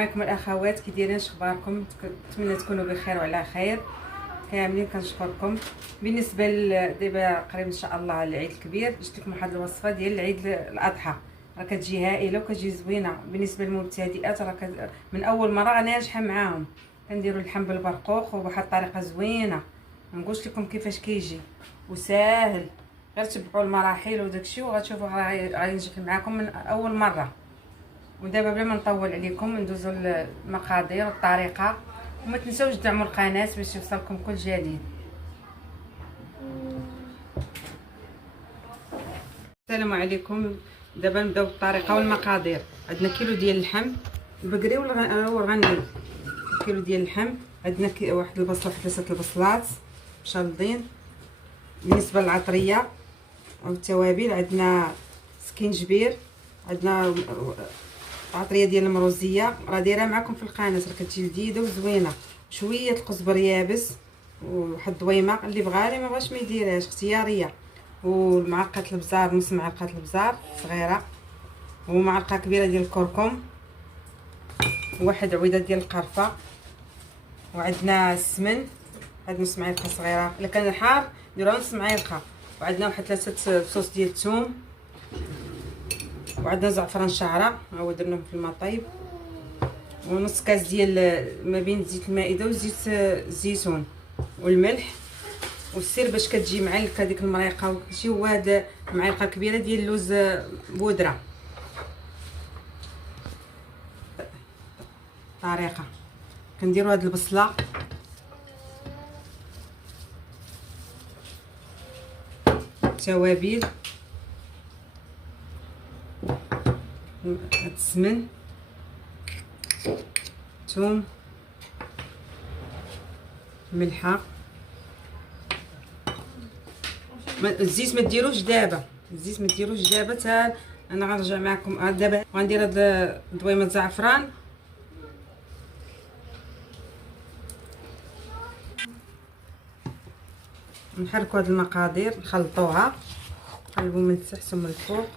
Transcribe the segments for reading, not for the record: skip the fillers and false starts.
عليكم الاخوات، كي دايرين؟ اخباركم؟ نتمنى تكونوا بخير وعلى خير كاملين. كنشكركم. بالنسبه دابا قريب ان شاء الله العيد الكبير، جبت لكم واحد الوصفه ديال العيد الاضحى. راه كتجي هائله وكتجي زوينه بالنسبه للمبتدئات. راه من اول مره ناجحه معاهم. كنديروا اللحم بالبرقوق وبواحد الطريقه زوينه. ما نقولش لكم كيفاش كيجي وساهل، غير تبعوا المراحل وداكشي وغتشوفوا غينجح معاكم من اول مره. ودابا بلا ما نطول عليكم ندوزو للمقادير والطريقه، وما تنساوش تدعموا القناه باش يوصلكم كل جديد. السلام عليكم. دابا نبداو بالطريقه والمقادير. عندنا كيلو ديال اللحم البقري والغنمي، كيلو ديال اللحم. عندنا واحد البصله، 3 البصلات مشلضين. بالنسبه للعطريه والتوابل عندنا سكينجبير، عندنا عطريه ديال المروزيه راه دايره معكم في القناه، راه كتجي لذيذه وزوينه. شويه القزبر يابس وواحد الضويمه، اللي بغا اللي ما بغاش ما يديرهاش، اختياريه. ومعلقه البزار، نص معلقه البزار صغيره، ومعلقه كبيره ديال الكركم، وواحد عويده ديال القرفه. وعندنا السمن، هاد نص معلقه صغيره، الا كان حار ديروها نص معلقه. وعندنا واحد 3 فصوص ديال الثوم، وعندنا زعفران شعره هو درناه في الماء طيب، ونص كاس ديال ما بين زيت المائده وزيت الزيتون، والملح. والسر باش كتجي معلكه ديك المريقه وكلشي هو هاد المعلقه كبيره ديال اللوز بودره. طريقه كنديروا هاد البصله توابل، هاد السمن، ثوم، ملحه. الزيت ما ديروش دابا، الزيت ما ديروش دابا. حتى انا غنرجع معكم دابا. غندير هاد دويمه زعفران، نحركوا هاد المقادير نخلطوها، نقلبوا من التحت ثم الفوق.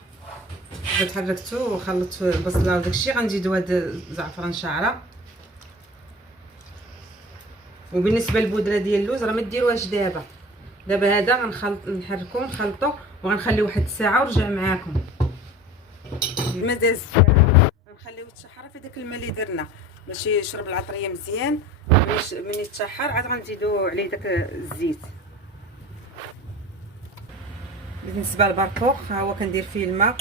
اذا تحركتو وخلطت البصله وداكشي غنزيدوا هاد زعفران شعره. وبالنسبه للبودره ديال اللوز راه ما ديروهاش دابا. دابا هذا نحركو نخلطو وغنخليه واحد الساعه ونرجع معاكم. ما داز غنخليوه يتشحر في داك الماء اللي درنا باش يشرب العطريه مزيان. ملي يتشحر عاد غنزيدو عليه داك الزيت. بالنسبه للبرقوق ها هو كندير فيه الماء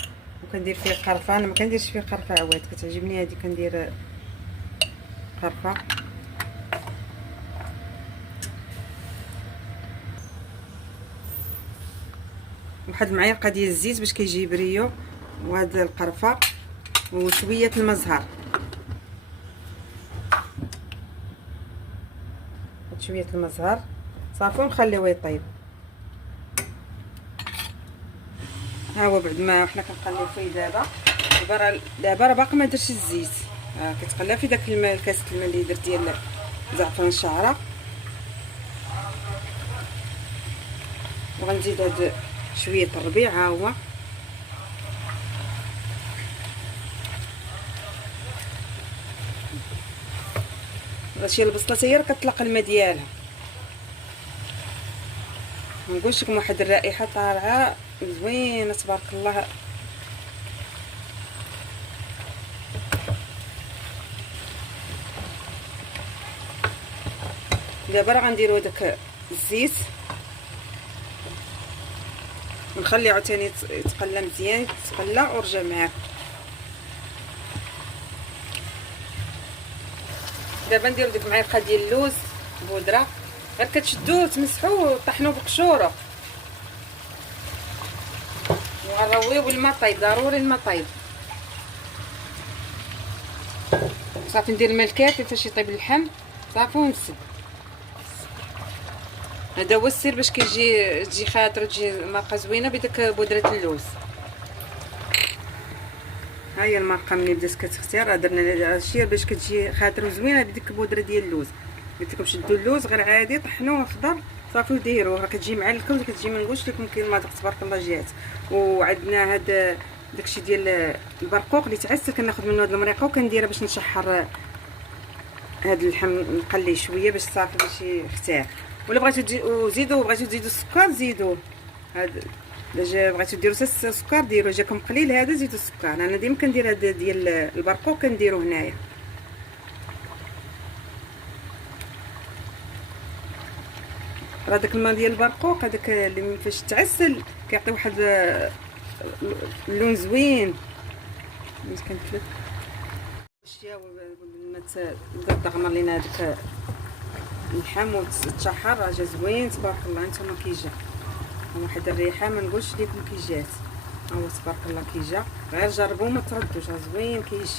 وكندير فيه القرفه. انا ما كنديرش فيه قرفه عواد، كتعجبني هذه كندير قرفه. واحد المعلقه ديال الزيت باش كيجي بريو، وهاد القرفه، وشويه المزهر، شويه المزهر صافي، ونخليوه يطيب. ها هو بعد ما حنا كنقليو فيه دابا. دابا راه باقي ما درتش الزيت، كتقلى في داك الماء، الكاس الماء اللي درت ديال زعفران الشعره. وغنزيد هاد شويه الربيع ها هو، هادشي البصله حتى هي كتطلق الماء ديالها. نقولش لكم واحد الرائحه طالعه زوينه تبارك الله. دابا راه غنديروا داك الزيت ونخليه عاوتاني يتقلى مزيان، يتقلى ونرجع معاكم. دابا نديرو ديك المعلقه ديال اللوز بودره، غير كتشدوه تمسحوه وطحنوه بقشوره، وغنرويوه بالماء طايب، ضروري الماء طايب. صافي ندير الماء الكافي فاش يطيب اللحم صافي ونسد. هذا هو السر باش تجي خاطر تجي مرقه زوينه بداك بودره اللوز. ها هي المرقه ملي بدات كتختار، راه درنا لها هادشي باش كتجي خاطر زوينه بديك البودره ديال اللوز. قلت لكم شدوا اللوز غير عادي، طحنوه خضر صافي وديروه، راه كتجي معلكه وكتجي ما نقولش لكم كلمه تبارك الله جات. وعندنا هاد داكشي ديال البرقوق اللي تعسل، كناخذ منه هاد المريقه وكنديرها باش نشحر هاد اللحم نقليه شويه باش صافي باش يختار. ولا بغيتو زيدوا السكر زيدوه. هاد بغيتو ديروا السكر ديروا، جاكم قليل هذا زيدوا السكر. انا ديما كندير هذا ديال البرقوق كنديرو هنايا. راه داك الماء ديال البرقوق هذاك اللي فاش تعسل كيعطي واحد اللون زوين. يمكن تلف اشياء بدا تغمر لينا هذاك اللحم وتشحر، راه جا زوين تبارك الله. نتوما كيجا واحد الريحه ما نقولش لكم كي جات. ها هو تبارك الله كيجا، غير جربوه ما تردوش، راه زوين كيجي.